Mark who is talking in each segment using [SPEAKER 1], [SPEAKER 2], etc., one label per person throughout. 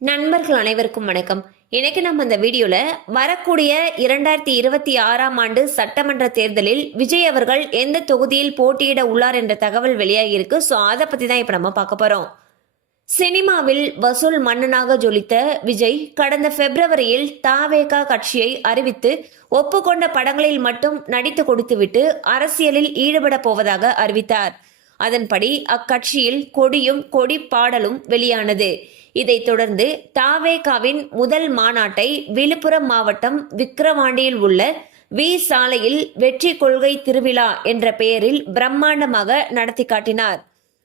[SPEAKER 1] நண்பர்கள் அனைவருக்கும் வணக்கம். இன்னைக்கு நம்ம இந்த வீடியோல வரக்கூடிய இரண்டாயிரத்தி இருபத்தி ஆறாம் ஆண்டு சட்டமன்ற தேர்தலில் விஜய் அவர்கள் எந்த தொகுதியில் போட்டியிட உள்ளார் என்ற தகவல் வெளியாகி இருக்கு. ஸோ அதை பத்தி தான் இப்ப நம்ம பார்க்க போறோம். சினிமாவில் வசூல் மன்னனாக ஜொலித்த விஜய் கடந்த பிப்ரவரியில் தாவேகா கட்சியை அறிவித்து ஒப்புக்கொண்ட படங்களில் மட்டும் நடித்து கொடுத்துவிட்டு அரசியலில் ஈடுபட போவதாக அறிவித்தார். அதன்படி அக்கட்சியில் கொடியும் கொடி பாடலும் வெளியானது. இதைத் தொடர்ந்து தாவேகாவின் முதல் மாநாட்டை விழுப்புரம் மாவட்டம் விக்கிரவாண்டியில் உள்ள வி சாலையில் வெற்றி கொள்கை திருவிழா என்ற பெயரில் பிரம்மாண்டமாக நடத்தி காட்டினார்.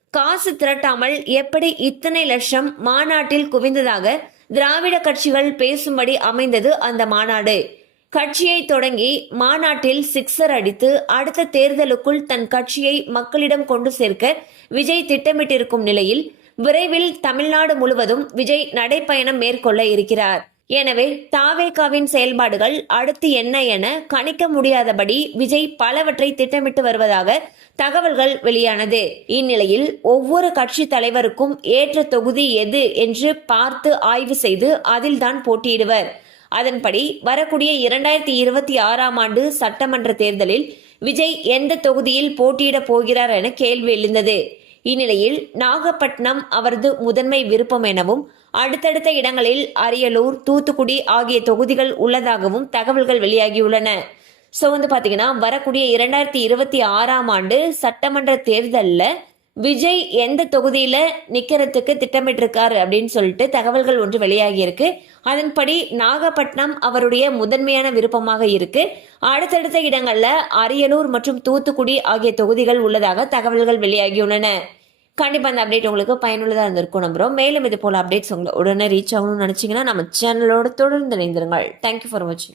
[SPEAKER 1] காசு திரட்டாமல் எப்படி இத்தனை லட்சம் மாநாட்டில் குவிந்ததாக திராவிட கட்சிகள் பேசும்படி அமைந்தது அந்த மாநாடு. கட்சியை தொடங்கி மாநாட்டில் சிக்ஸர் அடித்து அடுத்த தேர்தலுக்குள் தன் கட்சியை மக்களிடம் கொண்டு சேர்க்க விஜய் திட்டமிட்டிருக்கும் நிலையில் விரைவில் தமிழ்நாடு முழுவதும் விஜய் நடைப்பயணம் மேற்கொள்ள இருக்கிறார். எனவே தாவேகாவின் செயல்பாடுகள் அடுத்து என்ன என கணிக்க முடியாதபடி விஜய் பலவற்றை திட்டமிட்டு வருவதாக தகவல்கள் வெளியானது. இந்நிலையில் ஒவ்வொரு கட்சி தலைவருக்கும் ஏற்ற தொகுதி எது என்று பார்த்து ஆய்வு செய்து அதில்தான் போட்டியிடுவர். அதன்படி வரக்கூடிய இரண்டாயிரத்தி இருபத்தி ஆறாம் ஆண்டு சட்டமன்ற தேர்தலில் விஜய் எந்த தொகுதியில் போட்டியிடப் போகிறார் என கேள்வி எழுந்தது. இந்நிலையில் நாகப்பட்டினம் அவரது முதன்மை விருப்பம் எனவும் அடுத்தடுத்த இடங்களில் அரியலூர் தூத்துக்குடி ஆகிய தொகுதிகள் உள்ளதாகவும் தகவல்கள் வெளியாகியுள்ளன. ஸோ வந்து பார்த்தீங்கன்னா வரக்கூடிய இரண்டாயிரத்தி இருபத்தி ஆறாம் ஆண்டு சட்டமன்ற தேர்தலில் விஜய் எந்த தொகுதியில் நிற்கிறதுக்கு திட்டமிட்டிருக்காரு அப்படின்னு சொல்லிட்டு தகவல்கள் ஒன்று வெளியாகியிருக்கு. அதன்படி நாகப்பட்டினம் அவருடைய முதன்மையான விருப்பமாக இருக்கு. அடுத்தடுத்த இடங்களில் அரியலூர் மற்றும் தூத்துக்குடி ஆகிய தொகுதிகள் உள்ளதாக தகவல்கள் வெளியாகியுள்ளன. கண்டிப்பாக அந்த அப்டேட் உங்களுக்கு பயனுள்ளதாக இருந்திருக்கும் நம்புகிறோம் மேலும் இது போல் அப்டேட்ஸ் உங்களை உடனே ரீச் ஆகணும்னு நினச்சிங்கன்னா நம்ம சேனலோட தொடர்ந்து இணைந்திருங்கள். தேங்க்யூ ஃபார் வாட்சிங்